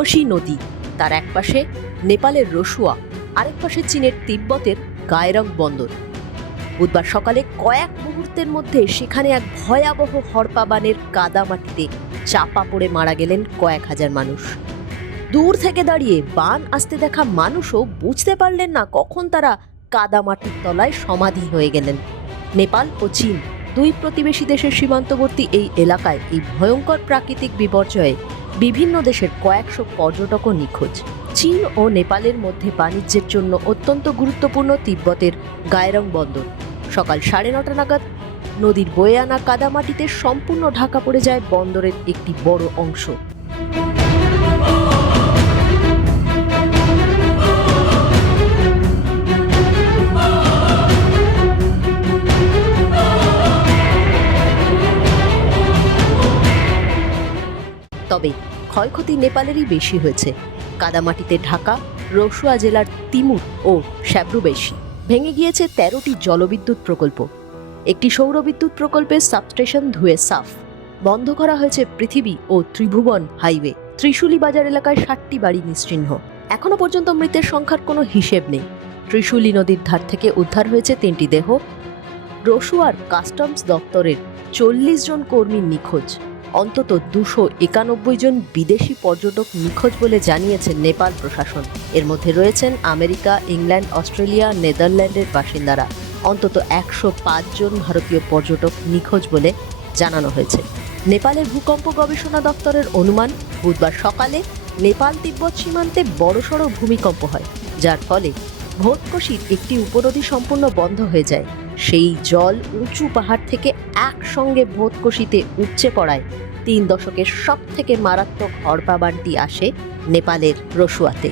ভোতকোশি নদী, তার একপাশে নেপালের রসুয়া, আরেক পাশে চীনের তিব্বতের গায়রং বন্দর। বুধবার সকালে কয়েক মুহূর্তের মধ্যে সেখানে এক ভয়াবহ হড়পাবানের কাদামাটিতে চাপা পড়ে মারা গেলেন কয়েক হাজার মানুষ। দূর থেকে দাঁড়িয়ে বান আসতে দেখা মানুষও বুঝতে পারলেন না কখন তারা কাদামাটির তলায় সমাধি হয়ে গেলেন। নেপাল ও চীন দুই প্রতিবেশী দেশের সীমান্তবর্তী এই এলাকায় এই ভয়ঙ্কর প্রাকৃতিক বিপর্যয়ে বিভিন্ন দেশের কয়েকশো পর্যটকও নিখোঁজ। চীন ও নেপালের মধ্যে বাণিজ্যের জন্য অত্যন্ত গুরুত্বপূর্ণ তিব্বতের গায়রং বন্দর সকাল 9:30 নাগাদ নদীর বয়ে আনা কাদামাটিতে সম্পূর্ণ ঢাকা পড়ে যায় বন্দরের একটি বড় অংশ। তবে ক্ষয়ক্ষতি নেপালেরই বেশি হয়েছে। কাদামাটিতে ঢাকা রসুয়া জেলার তিমুর ও শ্যাব্রুবেশি ভেঙে গিয়েছে 13টি জলবিদ্যুৎ প্রকল্প। একটি সৌরবিদ্যুৎ প্রকল্পের সাবস্টেশন ধুয়ে সাফ। বন্ধ করা হয়েছে পৃথিবী ও ত্রিভুবন হাইওয়ে। ত্রিশুলি বাজার এলাকায় 60টি বাড়ি নিশ্চিহ্ন। এখনো পর্যন্ত মৃতের সংখ্যার কোনো হিসেব নেই। ত্রিশুলি নদীর ধার থেকে উদ্ধার হয়েছে 3টি দেহ। রসুয়ার কাস্টমস দপ্তরের 40 জন কর্মী নিখোঁজ। অন্তত 291 জন বিদেশি পর্যটক নিখোঁজ বলে জানিয়েছে নেপাল প্রশাসন। এর মধ্যে রয়েছেন আমেরিকা, ইংল্যান্ড, অস্ট্রেলিয়া, নেদারল্যান্ডের বাসিন্দারা। অন্তত 105 জন ভারতীয় পর্যটক নিখোঁজ বলে জানানো হয়েছে। নেপালের ভূকম্প গবেষণা দপ্তরের অনুমান, বুধবার সকালে নেপাল তিব্বত সীমান্তে বড়সড় ভূমিকম্প হয়, যার ফলে ভোতকোশির একটি উপনদী সম্পূর্ণ বন্ধ হয়ে যায়। সেই জল উঁচু পাহাড় থেকে একসঙ্গে ভোতকোশিতে উপচে পড়ায় 3 দশকের সবথেকে মারাত্মক হড়পাবানটি আসে নেপালের রসুয়াতে।